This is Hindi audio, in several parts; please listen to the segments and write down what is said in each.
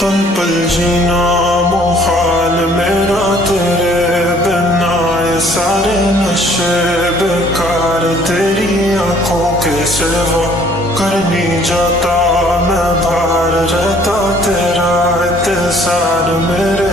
पल पल जीना मुहाल मेरा तेरे बिना, ये सारे नशे बेकार तेरी आंखों के सिवा। करनी जाता मैं बाहर रहता तेरा इंतजार, मेरे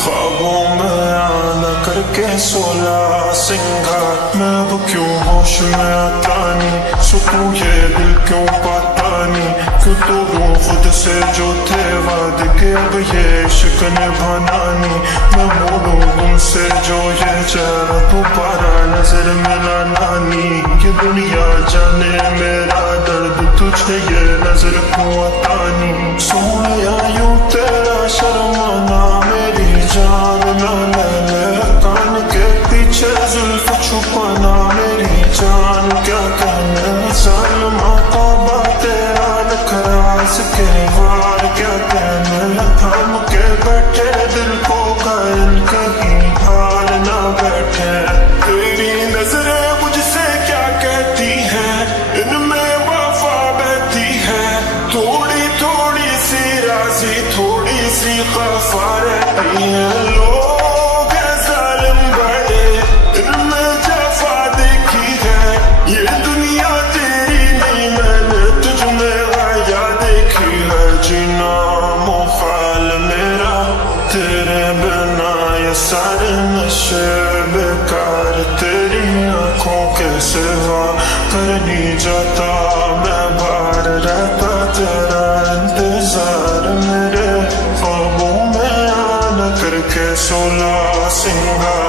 ख्वाबों में आना करके 16 सिंगार। मैं अब क्यों होश में आता नहीं, सुकून ये दिल क्यों पाता नहीं। क्यों तोड़ूं खुद से जो थे वादे के, अब ये इश्क निभाना नहीं। मैं मोड़ूं तुमसे जो ये चेहरा दोबारा नजर मिलाना नहीं। ये दुनिया जाने मेरा दर्द तुझे ये नजर क्यों आता नहीं। सोनिया यूं तेरा शर्माना मेरी जान ना ले, कान के पीछे जुल्फ छुपाना मेरी जान। क्या कहना जालिमा तौबा तेरा नखरास के वार, क्या कहना थाम के बैठे दिल को घायल कहीं हाल ना बैठे। तेरी नजरें मुझसे क्या कहती है, इनमें वफा बहती है। थोड़ी थोड़ी सी राजी थोड़ी सी खफा रहती है। लोग जालिम बड़े इनमें जफा देखी है। ये दुनिया तेरी नहीं मैंने तुझ में आया देखी है। जीना मुहाल मेरा तेरे बिना, ये सारे नशे बेकार तेरी आंखों के सिवा। करनी जाता मैं बाहर रहता तेरा इंतजार, मेरे ख्वाबों में आना करके 16 सिंगार।